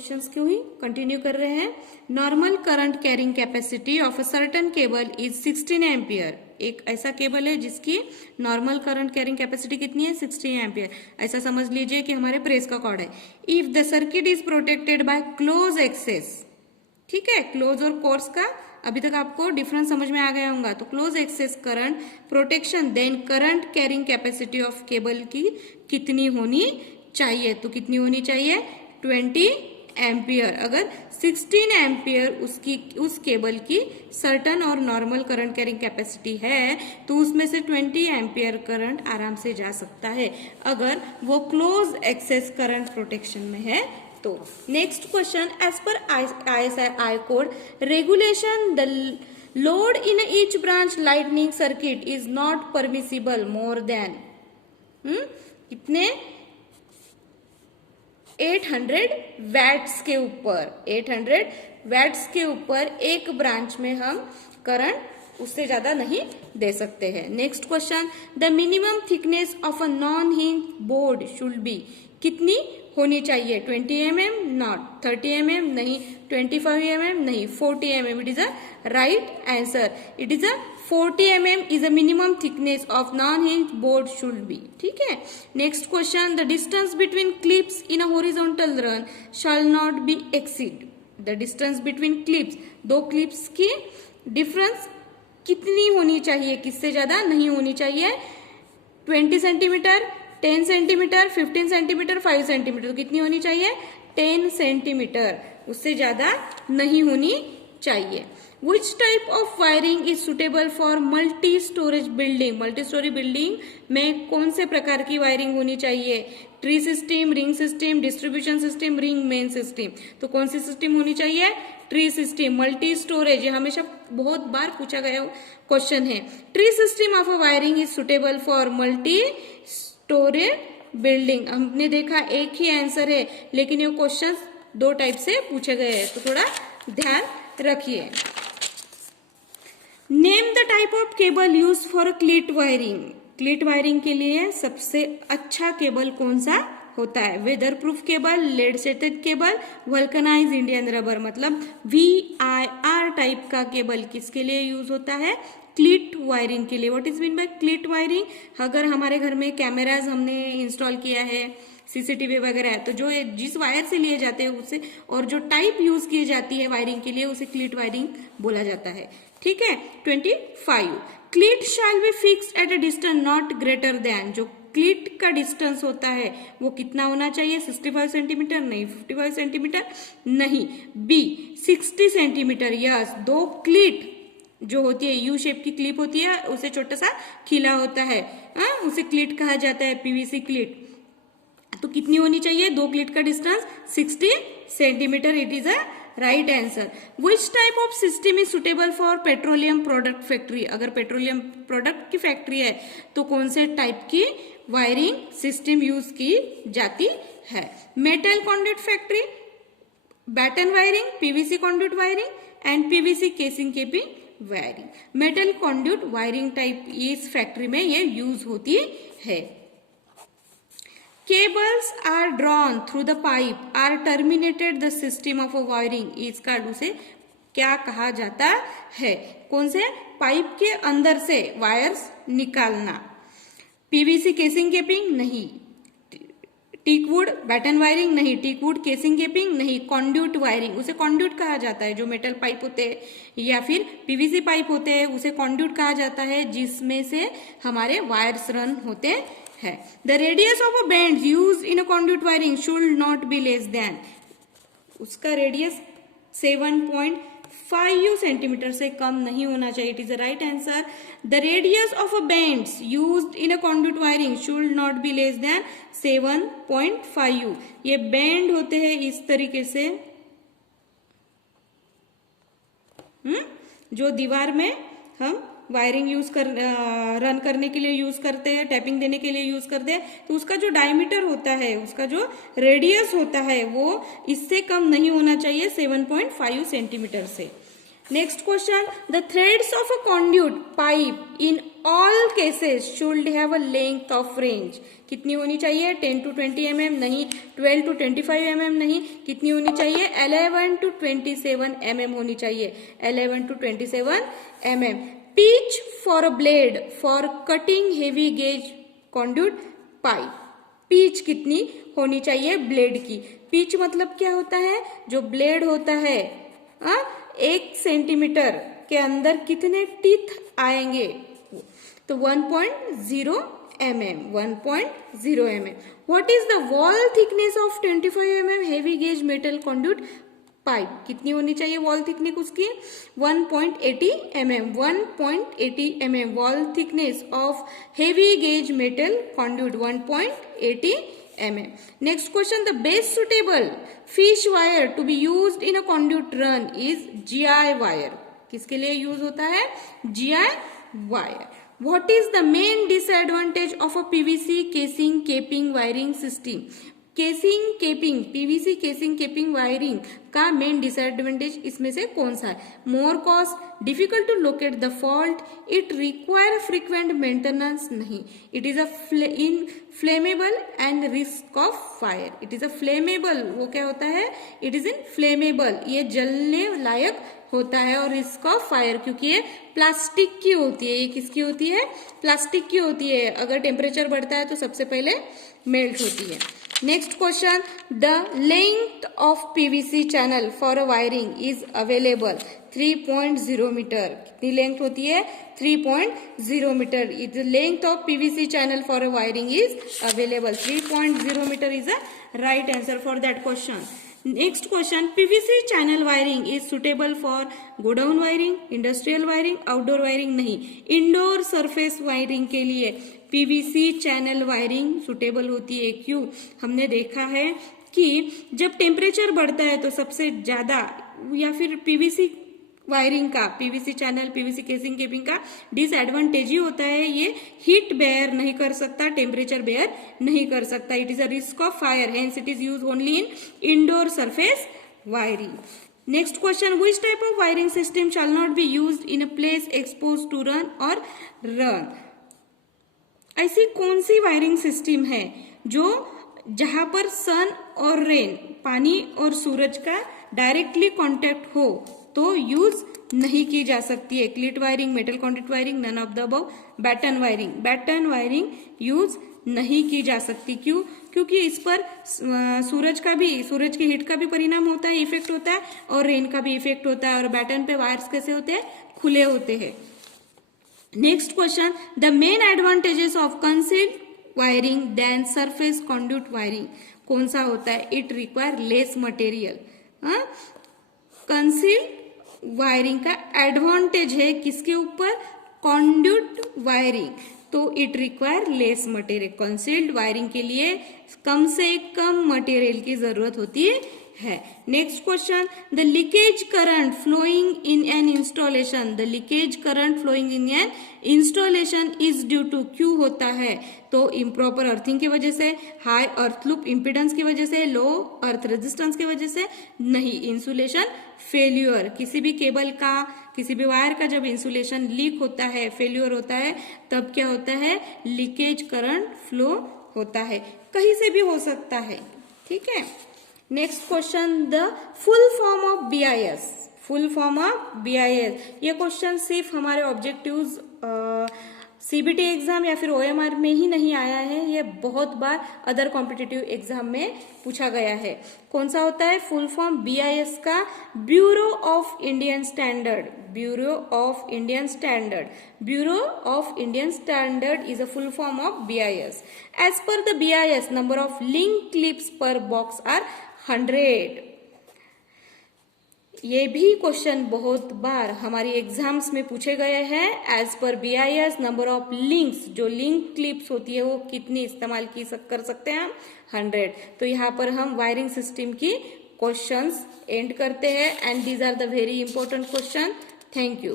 Questions क्यों ही continue कर रहे हैं। Normal current carrying capacity of a certain cable is 16 ampere. एक ऐसा केबल है जिसकी नॉर्मल करंट कैरिंग कैपेसिटी कितनी है, 16 एम्पियर। ऐसा समझ लीजिए कि हमारे प्रेस का कॉर्ड है। If the circuit is protected by close excess, ठीक है, क्लोज और कोर्स का अभी तक आपको डिफरेंस समझ में आ गया होगा। तो close excess current protection, then current carrying capacity of cable की कितनी होनी चाहिए, तो कितनी होनी चाहिए, 20 एम्पियर। अगर 16 एम्पियर उस केबल की सर्टन और नॉर्मल करंट कैरिंग कैपेसिटी है तो उसमें से 20 एम्पियर करंट आराम से जा सकता है अगर वो क्लोज एक्सेस करंट प्रोटेक्शन में है तो। Next question, as per ISI code regulation the load in each branch lightning circuit is not permissible more than कितने 800 वैट्स के ऊपर, 800 वैट्स के ऊपर एक ब्रांच में हम करंट उससे ज्यादा नहीं दे सकते हैं। Next question, the minimum thickness of a non hinge board should be, कितनी होनी चाहिए, 20 mm नॉट, 30 mm नहीं, 25 mm नहीं, 40 mm। It is a right answer. It is a 40 mm is a minimum thickness of non-hinged board should be, ठीक है। Next question, the distance between clips in a horizontal run shall not be exceed, the distance between clips, दो clips की difference कितनी होनी चाहिए, किससे ज्यादा नहीं होनी चाहिए, 20 सेंटीमीटर, 10 सेंटीमीटर, 15 सेंटीमीटर, 5 सेंटीमीटर, तो कितनी होनी चाहिए, 10 सेंटीमीटर, उससे ज्यादा नहीं होनी चाहिए। Which type of wiring is suitable for multi-storage building? Multi-storey building में कौन से प्रकार की वायरिंग होनी चाहिए, tree system, ring system, distribution system, ring main system, तो कौन सी सिस्टम होनी चाहिए, ट्री सिस्टम। मल्टी स्टोरेज, ये हमेशा बहुत बार पूछा गया क्वेश्चन है। Tree system of a wiring is suitable for multi storage building. हमने देखा एक ही आंसर है लेकिन ये क्वेश्चन दो टाइप से पूछे गए हैं तो थोड़ा ध्यान रखिए। Name the type of cable use for cleat wiring. Cleat wiring के लिए सबसे अच्छा केबल कौन सा होता है, weather proof cable, lead sheathed cable, vulcanise Indian rubber, मतलब VIR टाइप का केबल किसके लिए यूज होता है, क्लीट वायरिंग के लिए। What is mean by cleat wiring, अगर हमारे घर में कैमराज हमने इंस्टॉल किया है, CCTV वगैरह है, तो जो जिस वायर से लिए जाते हैं उससे और जो टाइप यूज की जाती है वायरिंग के लिए उसे क्लीट वायरिंग बोला जाता है, ठीक है। 25, क्लीट shall be fixed at a distance not greater than, जो क्लीट का डिस्टेंस होता है वो कितना होना चाहिए, 65 सेंटीमीटर नहीं, 55 सेंटीमीटर नहीं, B 60 सेंटीमीटर। यस, दो क्लीट जो होती है यू शेप की क्लिप होती है, उसे छोटा सा खिला होता है, उसे क्लीट कहा जाता है, PVC क्लीट। तो कितनी होनी चाहिए, दो क्लीट का distance 60 centimetre. It is a right answer. Which type of system is suitable for petroleum product factory, अगर पेट्रोलियम प्रोडक्ट की फैक्ट्री है तो कौन से टाइप की वायरिंग सिस्टम यूज की जाती है, metal conduit factory, batten wiring, PVC conduit wiring and PVC casing capping wiring. Metal conduit wiring type इस फैक्ट्री में ये यूज होती है। Cables are drawn through the pipe are terminated the system of a wiring is called, उसे क्या कहा जाता है, कौन से पाइप के अंदर से वायर्स निकालना, PVC केसिंग केपिंग नहीं, टीकवुड बैटन वायरिंग नहीं, टीकवुड केसिंग केपिंग नहीं, कॉन्ड्यूट वायरिंग, उसे कॉन्ड्यूट कहा जाता है। जो मेटल पाइप होते हैं या फिर PVC पाइप होते हैं उसे कॉन्ड्यूट कहा जाता है जिसमें से हमारे वायर्स रन होते है। The radius of a band use in a conduit wiring should not be less than, उसका रेडियस 7.5 सेंटीमीटर से कम नहीं होना चाहिए। It is a right answer. The radius of a bands used in a conduit wiring should not be less than 7.5। ये band होते हैं इस तरीके से, जो दीवार में हम वायरिंग रन करने के लिए यूज करते हैं, टैपिंग देने के लिए यूज करते हैं, तो उसका जो डायमीटर होता है, उसका जो रेडियस होता है वो इससे कम नहीं होना चाहिए 7.5 सेंटीमीटर से। Next question, the threads of a conduit pipe in all cases should have a length of range. कितनी होनी चाहिए? 10 to 20 mm नहीं, 12 to 25 mm नहीं, कितनी होनी चाहिए? 11 to 27 mm होनी चाहिए, 11 to 27 mm। Pitch for a blade for cutting heavy gauge conduit pipe. Pitch कितनी होनी चाहिए ब्लेड की? पिच मतलब क्या होता है? जो ब्लेड होता है 1 सेंटीमीटर के अंदर कितने टीथ आएंगे? तो 1.0 mm, 1.0 mm। What is the wall thickness of 25 mm heavy gauge metal conduit pipe? कितनी होनी चाहिए वॉल थिकनेस उसकी? 1.80 mm, 1.80 mm wall thickness of heavy gauge metal conduit, 1.80 mm। Next question, the best suitable fish wire to be used in a conduit run is GI wire। किसके लिए use होता है? GI wire। What is the main disadvantage of a PVC casing capping wiring system? Casing capping, PVC casing capping wiring का main disadvantage इसमें से कौन सा है? More cost, difficult to locate the fault, it require frequent maintenance नहीं, it is inflammable and risk of fire. It is a flammable, वो क्या होता है? इट इज इन फ्लेमेबल, ये जलने लायक होता है, और रिस्क ऑफ फायर क्योंकि ये प्लास्टिक की होती है। ये किसकी होती है? प्लास्टिक की होती है। अगर टेम्परेचर बढ़ता है तो सबसे पहले मेल्ट होती है। Next question, the length of PVC channel for a wiring is available 3.0 metre. कितनी लेंथ होती है? 3.0 metre. Is length of PVC channel for a wiring is available, 3.0 metre is a right answer for that question. Next question, PVC channel wiring is suitable for godown wiring, industrial wiring, outdoor wiring नहीं, indoor surface wiring के लिए PVC channel wiring suitable होती है। क्यों? हमने देखा है कि जब टेम्परेचर बढ़ता है तो सबसे ज्यादा, या फिर पीवीसी वायरिंग का, पीवीसी चैनल, पीवीसी केसिंग केपिंग का डिसएडवांटेज ही होता है, ये हीट बेयर नहीं कर सकता, टेम्परेचर बेयर नहीं कर सकता। It is a risk of fire, hence it is use only in indoor surface wiring. Next question, which type of wiring system shall not be used in a place expose to run और run? ऐसी कौन सी wiring system है जो जहां पर सन और rain, पानी और सूरज का डायरेक्टली कांटेक्ट हो तो यूज नहीं की जा सकती है? Cleat wiring, metal conduct wiring, none of the above. Batten wiring, batten wiring use नहीं की जा सकती। क्यों? क्योंकि इस पर सूरज की हीट का भी परिणाम होता है, इफेक्ट होता है, और रेन का भी इफेक्ट होता है, और बैटन पे वायर्स कैसे होते हैं? खुले होते हैं। Next question, the main advantages of concealed wiring then surface conduit wiring कौन सा होता है? It require less material. Concealed wiring का एडवांटेज है किसके ऊपर? कंड्यूट वायरिंग, तो it require less material. Concealed wiring के लिए कम से कम मटेरियल की जरूरत होती है। Next question, the leakage current flowing in an installation, the leakage current flowing in an installation is due to, क्यों होता है? तो इम्प्रॉपर अर्थिंग की वजह से, हाई अर्थ लूप इम्पिडेंस की वजह से, लो अर्थ रेजिस्टेंस की वजह से नहीं, इंसुलेशन फेल्यूर। किसी भी केबल का, किसी भी वायर का जब इंसुलेशन लीक होता है, फेल्यूर होता है, तब क्या होता है? लीकेज करंट फ्लो होता है। कहीं से भी हो सकता है, ठीक है। Next question, the full form of BIS, full form of BIS। ये क्वेश्चन सिर्फ हमारे ऑब्जेक्टिव्स CBT एग्जाम या फिर OMR में ही नहीं आया है, ये बहुत बार अदर कॉम्पिटिटिव एग्जाम में पूछा गया है। कौन सा होता है फुल फॉर्म BIS का? Bureau of Indian standard, bureau of Indian standard, bureau of Indian standard is a full form of BIS। As per the BIS, number of link clips per box are 100। ये भी question बहुत बार हमारी exams में पूछे गए हैं। As per BIS, number of links, जो link clips होती है वो कितनी इस्तेमाल कर सकते हैं हम? 100। तो यहाँ पर हम वायरिंग सिस्टम की क्वेश्चंस एंड करते हैं, and these are the very important question. Thank you.